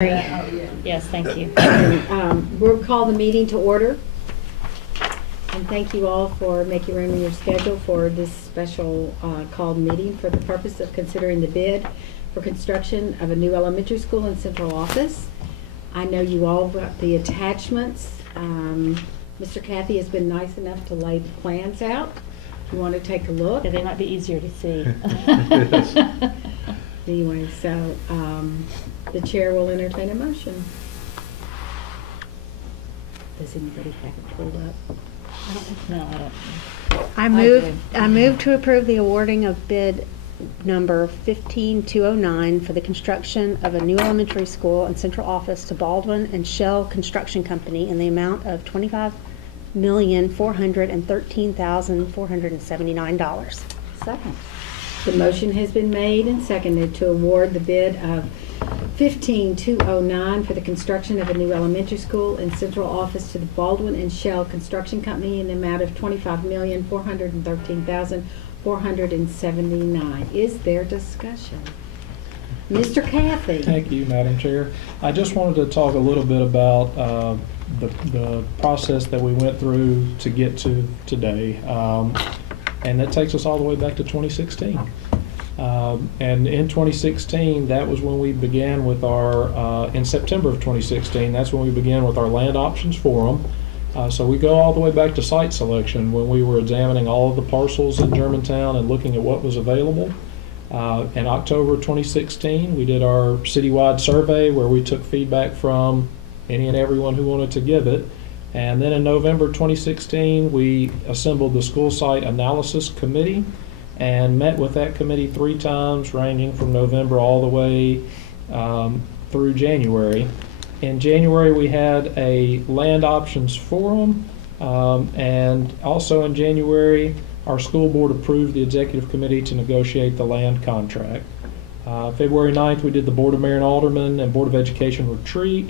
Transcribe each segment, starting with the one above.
Yes, thank you. We'll call the meeting to order. And thank you all for making room in your schedule for this special called meeting for the purpose of considering the bid for construction of a new elementary school and central office. I know you all got the attachments. Mr. Kathy has been nice enough to lay the plans out. If you want to take a look. Yeah, they might be easier to see. Anyway, so the chair will entertain a motion. Does anybody have it pulled up? No, I don't. I move to approve the awarding of bid number 15209 for the construction of a new elementary school and central office to Baldwin and Shell Construction Company in the amount of $25,413,479. Second. The motion has been made and seconded to award the bid of 15209 for the construction of a new elementary school and central office to the Baldwin and Shell Construction Company in the amount of $25,413,479. Is there discussion? Mr. Kathy? Thank you, Madam Chair. I just wanted to talk a little bit about the process that we went through to get to today. And that takes us all the way back to 2016. And in 2016, that was when we began with our, in September of 2016, that's when we began with our land options forum. So we go all the way back to site selection when we were examining all of the parcels in Germantown and looking at what was available. In October 2016, we did our citywide survey where we took feedback from any and everyone who wanted to give it. And then in November 2016, we assembled the school site analysis committee and met with that committee 3 times, ranging from November all the way through January. In January, we had a land options forum, and also in January, our school board approved the executive committee to negotiate the land contract. February 9th, we did the Board of Mayor and Aldermen and Board of Education retreat.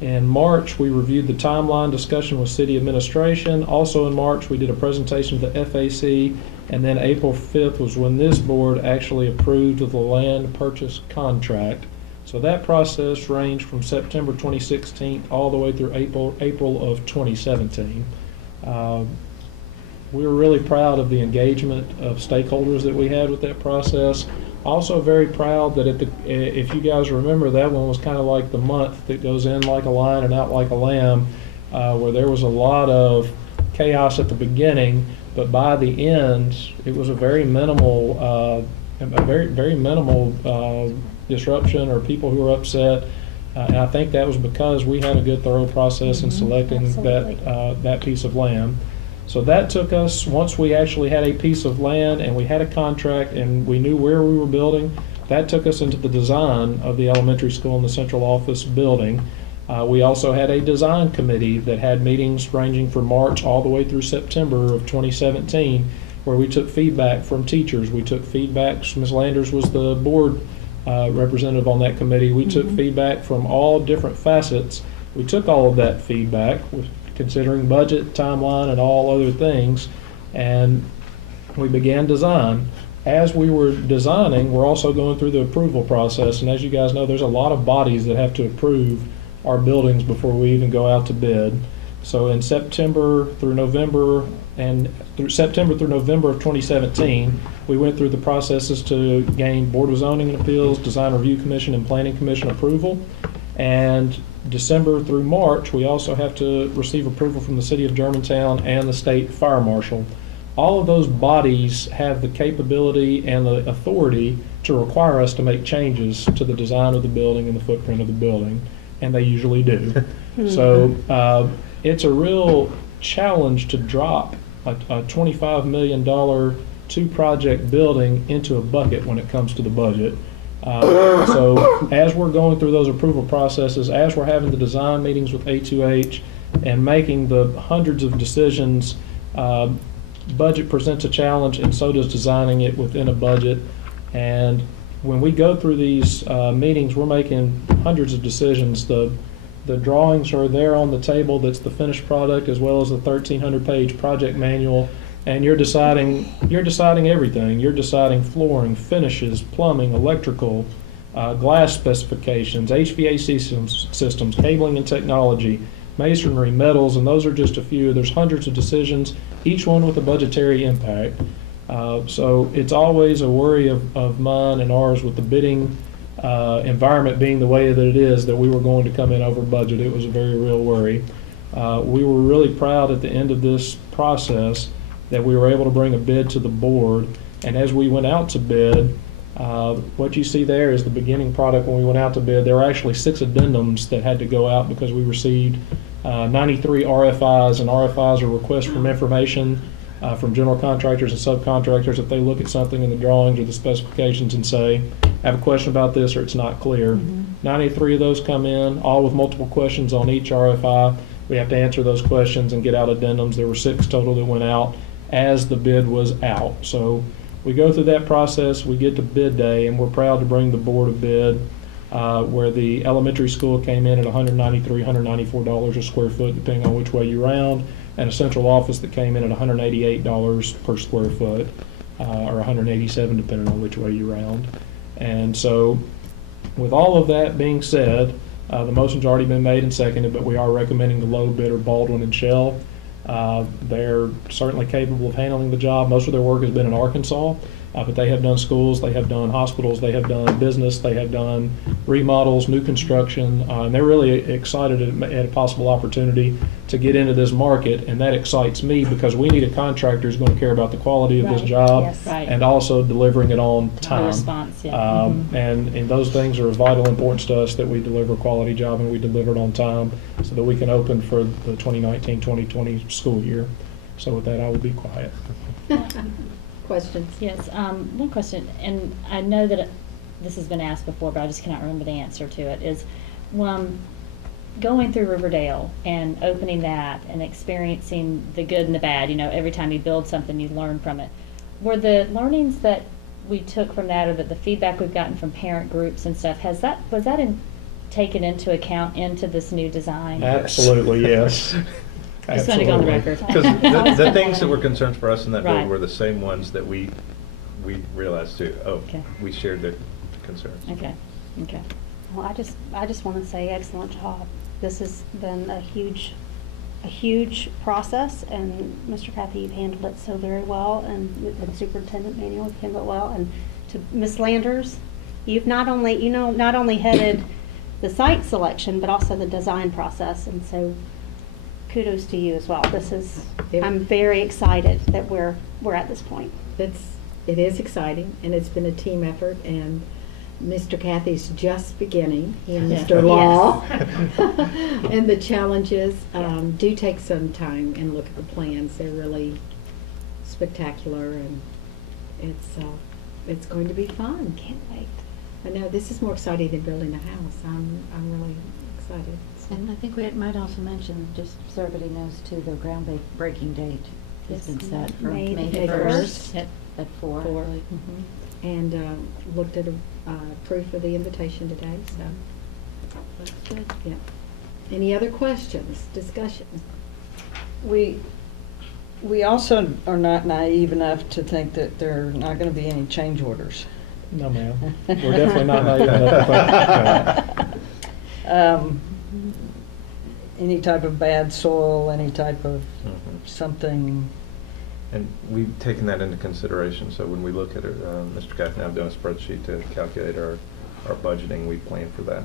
In March, we reviewed the timeline discussion with city administration. Also in March, we did a presentation to the FAC, and then April 5th was when this board actually approved of the land purchase contract. So that process ranged from September 2016 all the way through April of 2017. We were really proud of the engagement of stakeholders that we had with that process. Also very proud that if you guys remember, that one was kind of like the month that goes in like a lion and out like a lamb, where there was a lot of chaos at the beginning, but by the end, it was a very minimal, disruption or people who were upset. And I think that was because we had a good, thorough process in selecting that piece of land. So that took us, once we actually had a piece of land and we had a contract and we knew where we were building, that took us into the design of the elementary school and the central office building. We also had a design committee that had meetings ranging from March all the way through September of 2017, where we took feedback from teachers. We took feedback, Ms. Landers was the board representative on that committee. We took feedback from all different facets. We took all of that feedback, considering budget, timeline, and all other things, and we began design. As we were designing, we're also going through the approval process, and as you guys know, there's a lot of bodies that have to approve our buildings before we even go out to bid. So in September through November of 2017, we went through the processes to gain Board of Zoning and Appeals, Design Review Commission, and Planning Commission approval. And December through March, we also have to receive approval from the City of Germantown and the State Fire Marshal. All of those bodies have the capability and the authority to require us to make changes to the design of the building and the footprint of the building, and they usually do. So it's a real challenge to drop a $25 million 2-project building into a bucket when it comes to the budget. So as we're going through those approval processes, as we're having the design meetings with A2H and making the hundreds of decisions, budget presents a challenge, and so does designing it within a budget. And when we go through these meetings, we're making hundreds of decisions. The drawings are there on the table. That's the finished product, as well as the 1,300-page project manual. And you're deciding everything. You're deciding flooring, finishes, plumbing, electrical, glass specifications, HVAC systems, cabling and technology, masonry, metals, and those are just a few. There's hundreds of decisions, each one with a budgetary impact. So it's always a worry of mine and ours with the bidding environment being the way that it is, that we were going to come in over budget. It was a very real worry. We were really proud at the end of this process that we were able to bring a bid to the board. And as we went out to bid, what you see there is the beginning product. When we went out to bid, there were actually 6 addendums that had to go out because we received 93 RFIs, and RFIs are requests from information from general contractors and subcontractors if they look at something in the drawings or the specifications and say, I have a question about this or it's not clear. 93 of those come in, all with multiple questions on each RFI. We have to answer those questions and get out addendums. There were 6 total that went out as the bid was out. So we go through that process, we get to bid day, and we're proud to bring the board a bid where the elementary school came in at $193, $194 a square foot, depending on which way you round, and a central office that came in at $188 per square foot, or $187 depending on which way you round. And so with all of that being said, the motion's already been made and seconded, but we are recommending the low bidder, Baldwin and Shell. They're certainly capable of handling the job. Most of their work has been in Arkansas, but they have done schools, they have done hospitals, they have done business, they have done remodels, new construction, and they're really excited at a possible opportunity to get into this market, and that excites me because we need a contractor who's going to care about the quality of this Right. job Yes. Right. and also delivering it on The time. response, yeah. And those things are of vital importance to us, that we deliver a quality job and we deliver it on time so that we can open for the 2019-2020 school year. So with that, I will be quiet. Questions? Yes, one question, and I know that this has been asked before, but I just cannot remember the answer to it, is going through Riverdale and opening that and experiencing the good and the bad, every time you build something, you learn from it. Were the learnings that we took from that, or that the feedback we've gotten from parent groups and stuff, was that taken into account into this new design? Absolutely, yes. Just want to go on the record. Because the things that were concerns for us in that Right. building were the same ones that we realized too. Oh, Okay. we shared the concerns. Okay. Well, I just want to say excellent job. This has been a huge process, and Mr. Cathy, you've handled it so very well, and Superintendent Manuel, you've handled it well, and to Ms. Landers, you've not only headed the site selection, but also the design process, and so kudos to you as well. I'm very excited that we're at this point. It is exciting, and it's been a team effort, and Mr. Cathy's just beginning, he and Yeah. Mr. Law. Yes. And the challenges do take some time, and look at the plans. They're really spectacular, and it's going to be fun. Can't wait. I know, this is more exciting than building a house. I'm really excited. And I think we might also mention, just so everybody knows too, the groundbreaking date has been set for May May May 1st Yep. at 4. And looked at a proof of the invitation today, so. That's good. Yeah. Any other questions, discussion? We also are not naive enough to think that there are not going to be any change orders. No, ma'am. We're definitely not naive enough to think that. Any type of bad soil, any type of Mhm. something. And we've taken that into consideration, so when we look at it, Mr. Caff and I have done a spreadsheet to calculate our budgeting, we plan for that.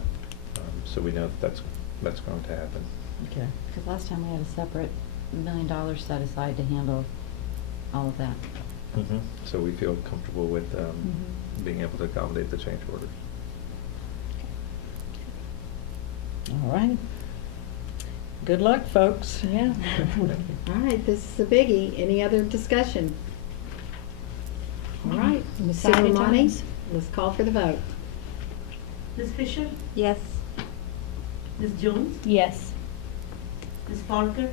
So we know that that's going to happen. Okay. Because last time we had a separate $1 million set aside to handle all of that. So we feel comfortable with being able to accommodate the change orders. All right. Good luck, folks. Yeah. All right, this is a biggie. Any other discussion? All right, Ms. Exciting Silvermonte, times. let's call for the vote. Ms. Fisher, Yes. Ms. Jones, Yes. Ms. Parker,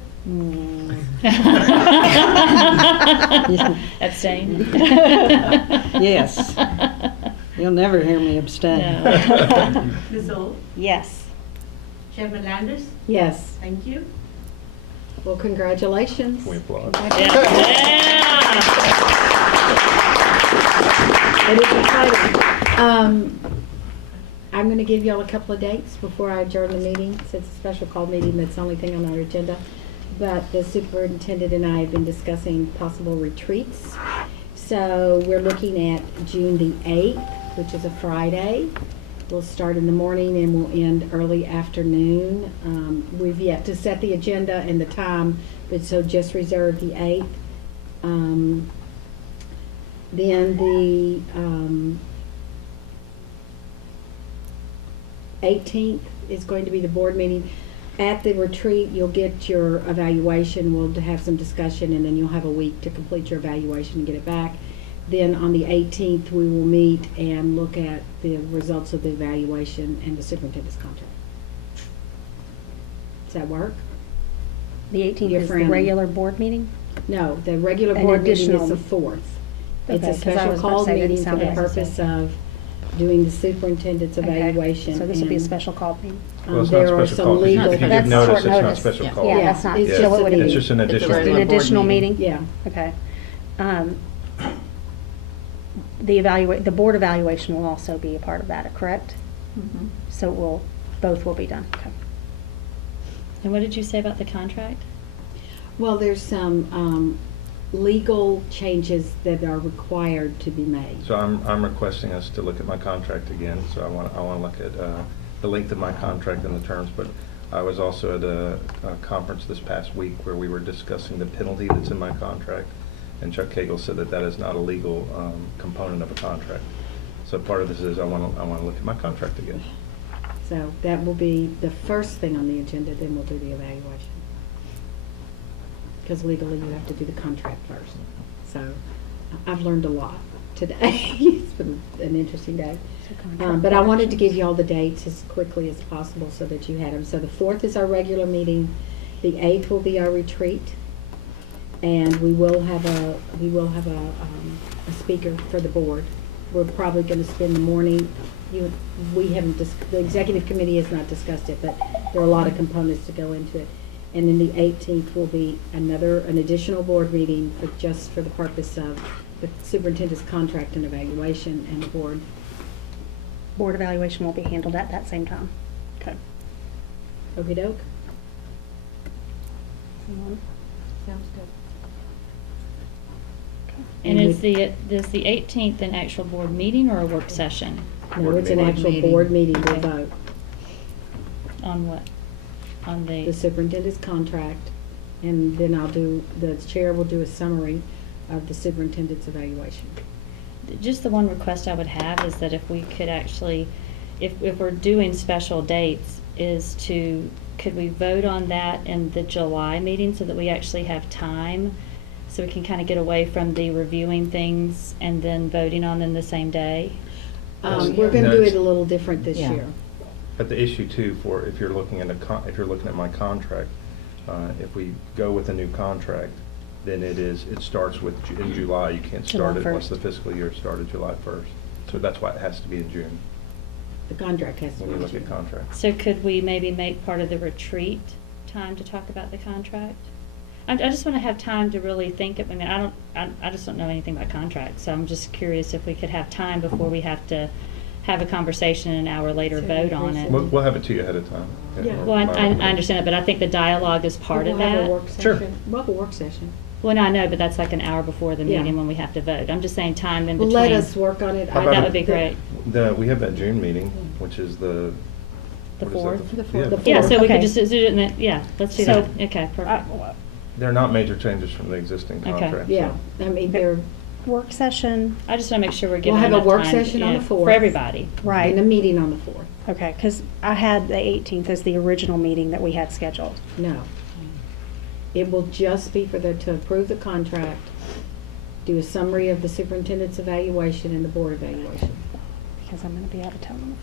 Abstain? Yes. You'll never hear me abstain. No. Ms. O, Yes. Chairman Landers, Yes, thank you. well, congratulations. We applaud. Yeah. It is exciting. I'm gonna give y'all a couple of dates before I adjourn the meeting, since it's a special call meeting, that's the only thing on our agenda. But the superintendent and I have been discussing possible retreats. So we're looking at June the 8th, which is a Friday. We'll start in the morning and we'll end early afternoon. We've yet to set the agenda and the time, but so just reserve the 8th. Then the 18th is going to be the board meeting. At the retreat, you'll get your evaluation, we'll have some discussion, and then you'll have a week to complete your evaluation and get it back. Then on the 18th, we will meet and look at the results of the evaluation and the superintendent's contract. Does that work? The 18th You're is the frowning. regular board meeting? No, the regular An board meeting is additional- the 4th. It's Okay, a 'cause I special was about to call say that meeting for sounded the like the purpose same. of doing the superintendent's Okay, evaluation. So this will be a and, special call meeting? Well, it's there not are special some call, 'cause legal. if you give That's notice, short it's not notice. special call. Yeah, Yeah, that's not, it's so just what a would it meeting. It's be? just an It's a additional. regular An board additional meeting. meeting? Yeah, Okay. The board evaluation will also be a part of that, correct? Mhm. So both will be done, okay. And what did you say about the contract? well, there's some legal changes that are required to be made. So I'm requesting us to look at my contract again, so I want to look at the length of my contract and the terms, but I was also at a conference this past week where we were discussing the penalty that's in my contract, and Chuck Cagle said that that is not a legal component of a contract. So part of this is I want to look at my contract again. So that will be the first thing on the agenda, then we'll do the evaluation. Because legally you have to do the contract first. So I've learned a lot today. It's been an interesting day. So contract But I wanted to corrections. give you all the dates as quickly as possible so that you had them. So the 4th is our regular meeting, the 8th will be our retreat, and we will have a speaker for the board. We're probably going to spend the morning, the executive committee has not discussed it, but there are a lot of components to go into it. And then the 18th will be an additional board meeting just for the purpose of the superintendent's contract and evaluation and the board. Board evaluation will be handled at that same time. Okay. Okey doke? Sounds good. And And is the 18th an actual board meeting or a work session? No, Board it's an meeting. actual Meeting. board meeting to Okay. vote. On what? On The the, superintendent's contract, and then the chair will do a summary of the superintendent's evaluation. just the one request I would have is that if we could actually, if we're doing special dates, could we vote on that in the July meeting so that we actually have time? So we can kind of get away from the reviewing things and then voting on them the same day? We're gonna No, do it's- it a little different this Yeah. year. But the issue too, if you're looking at my contract, if we go with a new contract, then it starts in July. You can't start July it unless the 1st. fiscal year started July 1st. So that's why it has to be in June The contract has to when be. you look at June. contracts. So could we maybe make part of the retreat time to talk about the contract? I just want to have time to really think of, I just don't know anything about contracts, so I'm just curious if we could have time before we have to have a conversation and an hour later So vote on it. We'll have it to you ahead of time. Yeah. Well, I understand that, but I think the dialogue is part of We'll have a that. work Sure. session. We'll have a work session. Well, no, I know, but that's like an hour before the Yeah. meeting when we have to vote. I'm just saying time in Well, between. let us work on it. How about That would be great. We have that June meeting, which is the. The what is that? 4th? The 4th. Yeah. The Yeah, so we Okay. could just do it in the, yeah, let's do So- that. Okay, perfect. They're not major changes from the existing Okay. contract. Yeah, so- I mean, they're Work session, I just want to make sure we're We'll giving have a enough work time, session on yeah, the 4th. for everybody. right. in a meeting on the 4th. Okay, because I had the 18th as the original meeting that we had scheduled. No. It will just be to approve the contract, do a summary of the superintendent's evaluation and the board evaluation. Because I'm going to be out of town on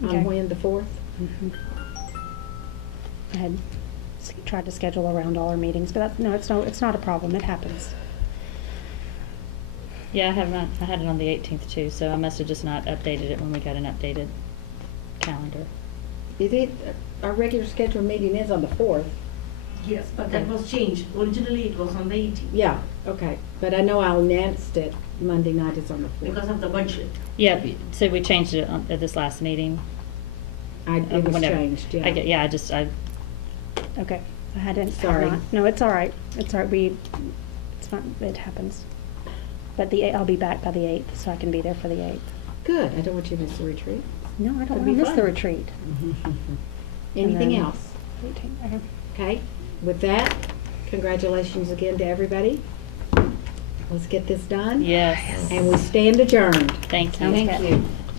the 4th. On when, the 4th? Mhm. I had tried to schedule around all our meetings, but no, it's not a problem, it happens. Yeah, I had it on the 18th too, so I must have just not updated it when we got an updated calendar. Our regular scheduled meeting is on the 4th. Yes, but that Okay. was changed. Originally, it was on the 18th Yeah, okay, but I know I announced it Monday night is on the 4th. because of the budget. Yeah, so we changed it at this last meeting. It was Whenever. changed, yeah. I Okay, I hadn't. Sorry. No, it's all right. It's all right. It's fine. It happens. But I'll be back by the 8th, so I can be there for the 8th. Good, I don't want you to miss the retreat. No, I don't That'd want be to miss the fun. retreat. Anything then- else? 18, okay. Okay, with that, congratulations again to everybody. Let's get this done. yes. And we stand adjourned. Thank you. Sounds Thank good. you.